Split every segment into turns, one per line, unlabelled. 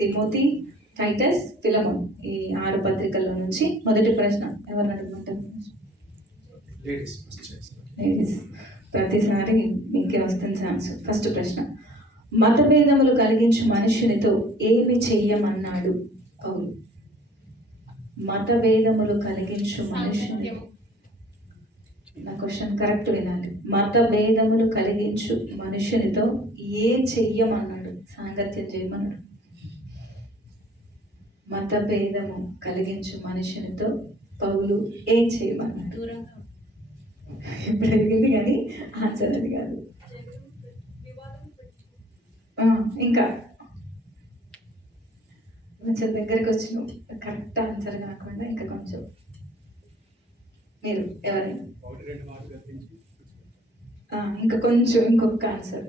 Timothy Titus ఫిలమోన్ ఈ ఆరు పత్రికల నుంచి మొదటి ప్రశ్న. ఎవరు
చేస్తారు
లేడీస్ ప్రతిసారి మీకే వస్తుంది ఛాన్స్. ఫస్ట్ ప్రశ్న. మతభేదములు కలిగించు మనుషునితో ఏమి చెయ్యమన్నాడు? పౌలు. మతభేదములు కలిగించు మనుషుని నా క్వశ్చన్ కరెక్ట్ వినాలి. మతభేదములు కలిగించు మనుషునితో ఏ చెయ్యమన్నాడు? సాంగత్యం చేయమన్నాడు మతభేదము కలిగించు మనుషునితో పౌలు ఏం చేయమన్నాడు?
దూరంగా
ఇప్పుడు అడిగింది కానీ ఆన్సర్ అది కాదు. ఇంకా. కొంచెం దగ్గరికి వచ్చిన కరెక్ట్ ఆన్సర్ కాకుండా ఇంకా కొంచెం మీరు ఎవరైనా ఇంకా కొంచెం ఇంకొక ఆన్సర్.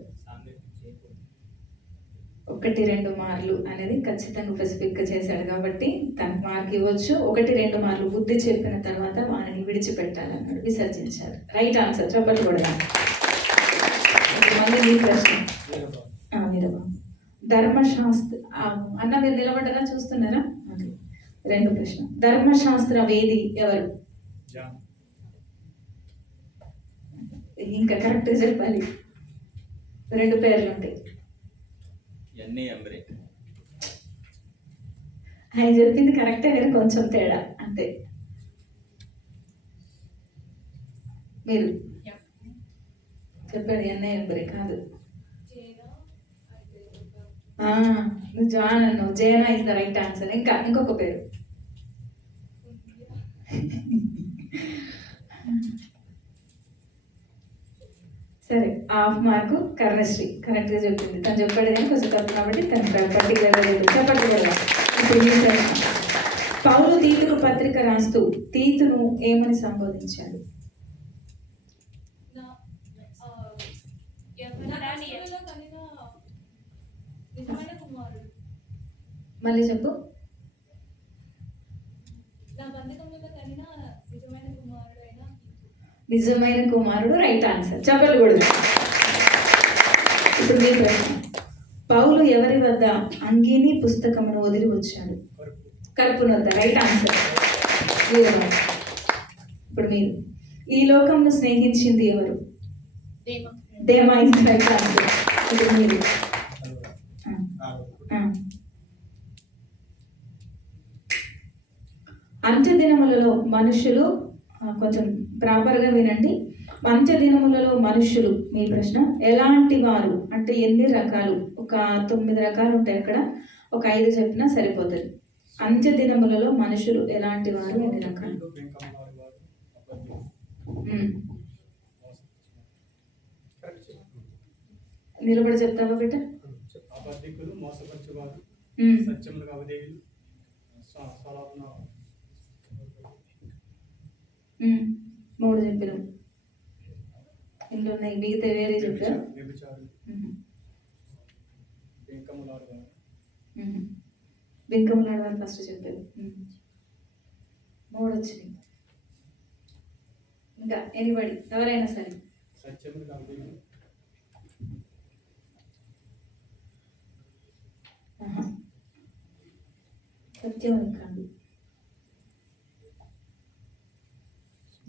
ఒకటి రెండు మార్లు అనేది ఖచ్చితంగా స్పెసిఫిక్గా చేశాడు కాబట్టి తనకు మార్క్ ఇవ్వచ్చు. ఒకటి రెండు మార్లు బుద్ధి చెప్పిన తర్వాత వారిని విడిచిపెట్టాలన్నాడు విసర్జించారు రైట్ ఆన్సర్ చెప్పండి కూడా మళ్ళీ మీ ప్రశ్న. ధర్మశాస్త్ర అన్న మీరు నిలబడ్డరా చూస్తున్నారా? ఓకే రెండు ప్రశ్న. ధర్మశాస్త్ర వేది ఎవరు? ఇంకా కరెక్ట్గా చెప్పాలి. రెండు పేర్లు ఉంటాయి.
ఎన్ని ఎంబ్రే
ఆయన చెప్పింది కరెక్టే కానీ కొంచెం తేడా అంతే. మీరు చెప్పండి అన్నయ్య ఎంబరి కాదు. జాన్ అన్నావు. జయనా ఇస్ ద రైట్ ఆన్సర్ ఇంకా ఇంకొక పేరు. సరే హాఫ్ మార్కు కర్ణశ్రీ కరెక్ట్గా చెప్పింది తను చెప్పాడు కానీ కొంచెం తప్పు కాబట్టి తను పర్టికులర్గా చెప్పి పౌరు కదా పౌలు తీతుకు పత్రిక రాస్తూ తీతును ఏమని సంబోధించాడు మళ్ళీ చెప్పు
నా బంధకంలో కలిగిన నిజమైన కుమారుడు అయిన
నిజమైన కుమారుడు రైట్ ఆన్సర్ చెప్పలు కూడా ఇప్పుడు మీ ప్రశ్న. పౌలు ఎవరి వద్ద అంగీని పుస్తకమును వదిలి వచ్చాడు?
కరుపు
కరుపును వద్ద రైట్ ఆన్సర్. ఇప్పుడు మీరు. ఈ లోకంను స్నేహించింది ఎవరు? ఇస్ రైట్ ఆన్సర్ ఇప్పుడు మీరు. అంత్య దినములలో మనుషులు కొంచెం ప్రాపర్గా వినండి. అంత్య దినములలో మనుషులు మీ ప్రశ్న ఎలాంటి వారు? అంటే ఎన్ని రకాలు? ఒక తొమ్మిది రకాలు ఉంటాయి అక్కడ. ఒక ఐదు చెప్పినా సరిపోతుంది. అంత్య దినములలో మనుషులు ఎలాంటి వారు? ఎన్ని రకాలు. నిలబడి చెప్తావా బిడ్డ?
మోసపరచువారు. సత్యములకు.
మూడు చెప్పినాం. ఇంట్లో ఉన్నాయి? మిగతా వేరే చెప్పారు
వ్యభిచారులు వెంకమ్మవారి వారు
ఫస్ట్ చెప్పారు. మూడు వచ్చినాయి. ఇంకా ఎనిబడి ఎవరైనా సరే. సత్యం కాదు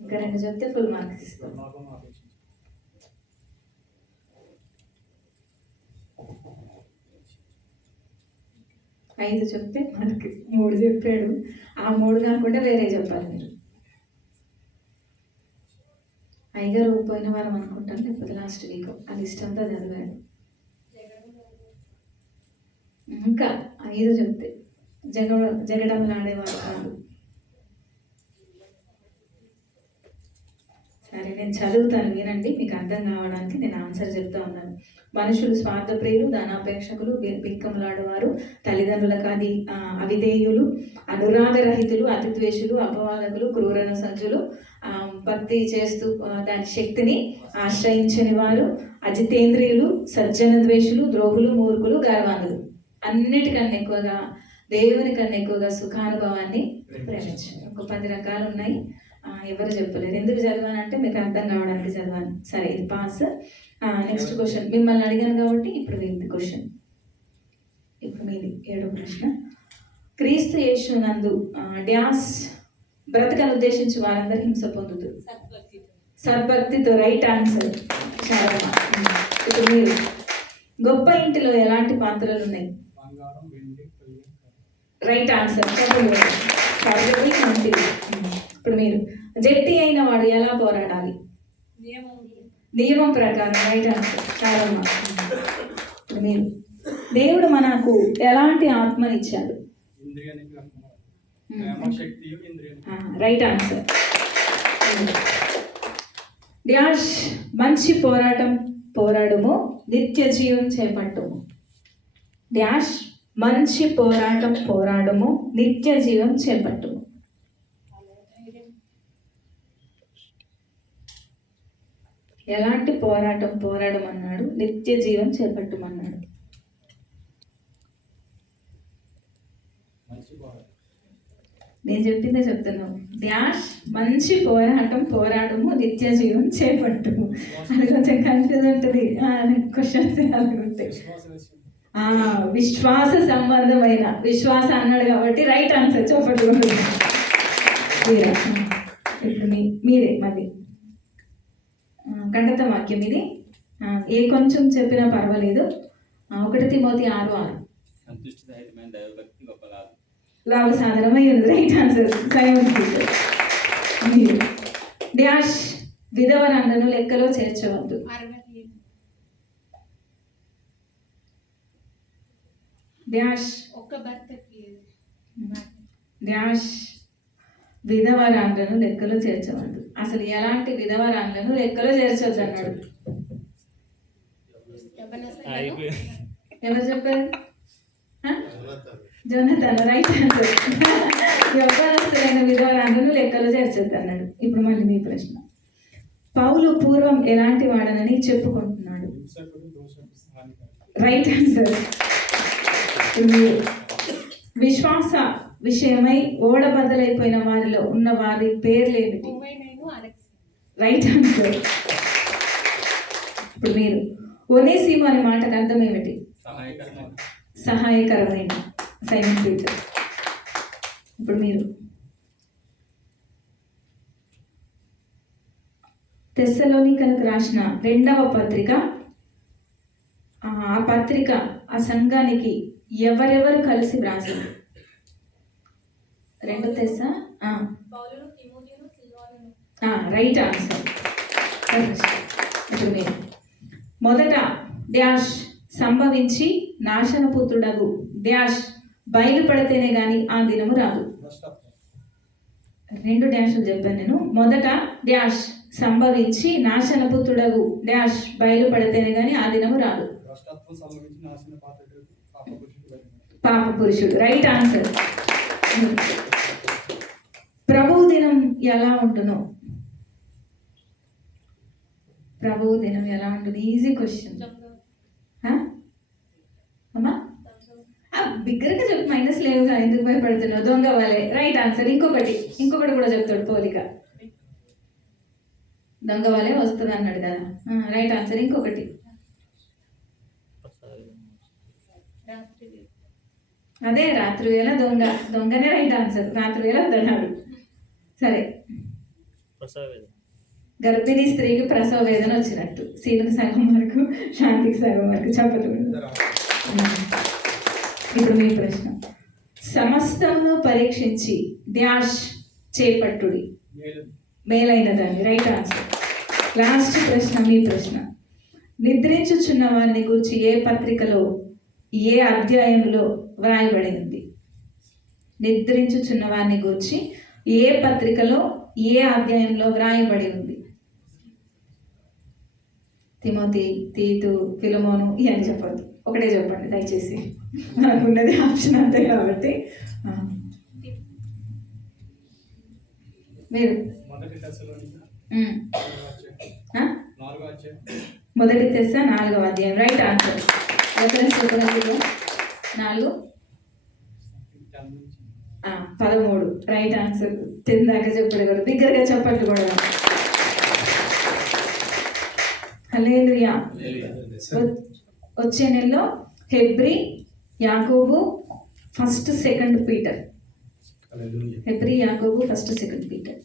ఇంకా రెండు చెప్తే ఫుల్ మార్క్స్ ఇస్తాం. ఐదు చెప్తే మనకి మూడు చెప్పాడు. ఆ మూడు కాకుండా వేరే చెప్పాలి మీరు. ఐగారు పోయిన వారం అనుకుంటాను లేకపోతే లాస్ట్ వీక్ ఆ లిస్ట్ అంతా చదివాడు. ఇంకా ఐదు చెప్తే జగ జగడంలాడేవారు కాదు. సరే నేను చదువుతాను వినండి మీకు అర్థం కావడానికి నేను ఆన్సర్ చెప్తా ఉన్నాను. మనుషులు స్వార్థప్రియులు ధనాపేక్షకులు బి- తల్లిదండ్రులకు అది అవిధేయులు అనురాగరహితులు అతిద్వేషులు అపవాదకులు క్రూరణ సజ్జులు భక్తి చేస్తూ దాని శక్తిని ఆశ్రయించని వారు అజితేంద్రియులు సజ్జన ద్వేషులు ద్రోహులు మూర్ఖులు గర్వానులు అన్నిటికన్నా ఎక్కువగా దేవుని కన్నా ఎక్కువగా సుఖానుభవాన్ని ప్రేమించండి ఒక పది రకాలు ఉన్నాయి ఎవరు చెప్పలేరు. ఎందుకు చదివానంటే మీకు అర్థం కావడానికి చదివాను. సరే ఇది పాస్ నెక్స్ట్ క్వశ్చన్ మిమ్మల్ని అడిగాను కాబట్టి ఇప్పుడు ఇది క్వశ్చన్ ఇప్పుడు మీది ఏడో ప్రశ్న. క్రీస్తు యేసు నందు ఆ, డ్యాస్ బ్రతకను ఉద్దేశించి వారందరూ హింస పొందుదు
సద్భక్తితో
రైట్ ఆన్సర్. చాలా ఇప్పుడు మీరు. గొప్ప ఇంటిలో ఎలాంటి పాత్రలు ఉన్నాయి? Right answer. మంటిది ఇప్పుడు మీరు జట్టి అయిన వాడు ఎలా పోరాడాలి?
నియమం
నియమం ప్రకారం రైట్ ఆన్సర్ చాలమ్మా ఇప్పుడు మీరు దేవుడు మనకు ఎలాంటి ఆత్మనిచ్చాడు. రైట్ ఆన్సర్ డ్యాష్ మంచి పోరాటం పోరాడము నిత్య జీవం చేపట్టము. డ్యాష్ మంచి పోరాటం పోరాడము నిత్య జీవం చేపట్టము. ఎలాంటి పోరాటం పోరాడమన్నాడు? నిత్య జీవం చేపట్టమన్నాడు. నేను చెప్పిందే చెప్తున్నావు డ్యాష్ మంచి పోరాటం పోరాడము నిత్య జీవం చేపట్టము. అది కొంచెం కన్ఫ్యూజ్ ఉంటుంది. క్వశ్చన్స్ ఉంటాయి
విశ్వాస
సంబంధమైన విశ్వాస అన్నాడు కాబట్టి రైట్ ఆన్సర్ చెప్పండి మీరా ఇప్పుడు మీ మీరే మళ్ళీ. ఖండిత వాక్యం ఇది. ఏ కొంచెం చెప్పినా పర్వాలేదు. ఒకటి తిమోతి ఆరు ఆరు.
లాభం
సాధనమై ఉంది రైట్ ఆన్సర్ విధవరాండ్రను లెక్కలో చేర్చవద్దు. డ్యాష్.
ఒక్క భర్తకి
డాష్ విధవరాండ్లను లెక్కలో చేర్చవద్దు. అసలు ఎలాంటి విధవరాండ్లను లెక్కలో చేర్చొద్దు అన్నాడు. ఎవరు చెప్పారు? జోనతన్ రైట్ ఆన్సర్ యవ్వనస్తులైన విధవరాండ్లను లెక్కలో చేర్చొద్దు అన్నాడు. ఇప్పుడు మళ్ళీ మీ ప్రశ్న. పౌలు పూర్వం ఎలాంటి వాడనని చెప్పుకుంటున్నాడు? రైట్ ఆన్సర్ విశ్వాస విషయమై ఓడబద్దలైపోయిన వారిలో ఉన్న వారి
నేను అలెక్స్.
రైట్ ఆన్సర్ ఇప్పుడు మీరు. ఒనేసిము అనే మాటకు అర్థం ఏమిటి?
సహాయకరమైన.
సైలెంట్ ఫ్యూచర్ ఇప్పుడు మీరు. తెస్సలోనికలకు రాసిన రెండవ పత్రిక ఆ పత్రిక ఆ సంఘానికి ఎవరెవరు కలిసి వ్రాసింది రెండు ఆ, రైట్ ఆన్సర్. ఇప్పుడు మీరు మొదట డ్యాష్ సంభవించి నాశనపుత్రుడగు. డ్యాష్ బయలుపడితేనే గాని ఆ దినము రాదు. రెండు డ్యాష్లు చెప్పాను నేను. మొదట డ్యాష్ సంభవించి నాశనపుత్రుడగు. డ్యాష్ బయలుపడితేనే గాని ఆ దినము రాదు.
పాప పురుషుడు
రైట్ ఆన్సర్ ప్రభువు దినం ఎలా ఉంటునో ప్రభువు దినం ఎలా ఉంటుంది. ఈజీ క్వశ్చన్ అమ్మా? బిగ్గరగా చెప్పు మైనస్ లేవుగా ఎందుకు భయపడుతున్నావు? దొంగ వాళ్ళే రైట్ ఆన్సర్ ఇంకొకటి. ఇంకొకటి కూడా చెప్తాడు పోలిక. దొంగ వాళ్ళే వస్తుంది అన్నాడు కదా రైట్ ఆన్సర్ ఇంకొకటి
రాత్రి
అదే రాత్రి వేళ దొంగ దొంగనే రైట్ ఆన్సర్. రాత్రి వేళ అన్నాడు సరే. గర్భిణీ స్త్రీకి ప్రసవ వేదన వచ్చినట్టు. సీనుకి సగం వరకు శాంతికి సగం వరకు చెప్పలేదు ఇప్పుడు మీ ప్రశ్న. సమస్తమును పరీక్షించి డ్యాష్ చేపట్టుడి.
మేలు.
మేలైనదని రైట్ ఆన్సర్. లాస్ట్ ప్రశ్న మీ ప్రశ్న. నిద్రించుచున్న వారిని గురించి ఏ పత్రికలో ఏ అధ్యాయంలో వ్రాయబడి ఉంది నిద్రించుచున్న వారిని గురించి ఏ పత్రికలో ఏ అధ్యాయంలో వ్రాయబడి ఉంది తిమోతి తీతు ఫిలమోను ఇవన్నీ చెప్పొద్దు. ఒకటే చెప్పండి దయచేసి. మనకు ఉన్నది ఆప్షన్ అంతే కాబట్టి. మీరు.
మొదటి
తెస్స నాలుగవ అధ్యాయం. Right answer. రెఫరెన్స్ చెప్పగలరు నాలుగు. పదమూడు. రైట్ ఆన్సర్ టెన్ దాకా చెప్పాడు కూడా. బిగ్గరగా చెప్పట్లు కూడా. హలేలుయా. వచ్చే నెలలో హెబ్రి యాకోబు ఫస్ట్ సెకండ్ పీటర్. హెబ్రి యాకోబు ఫస్ట్ సెకండ్ పీటర్.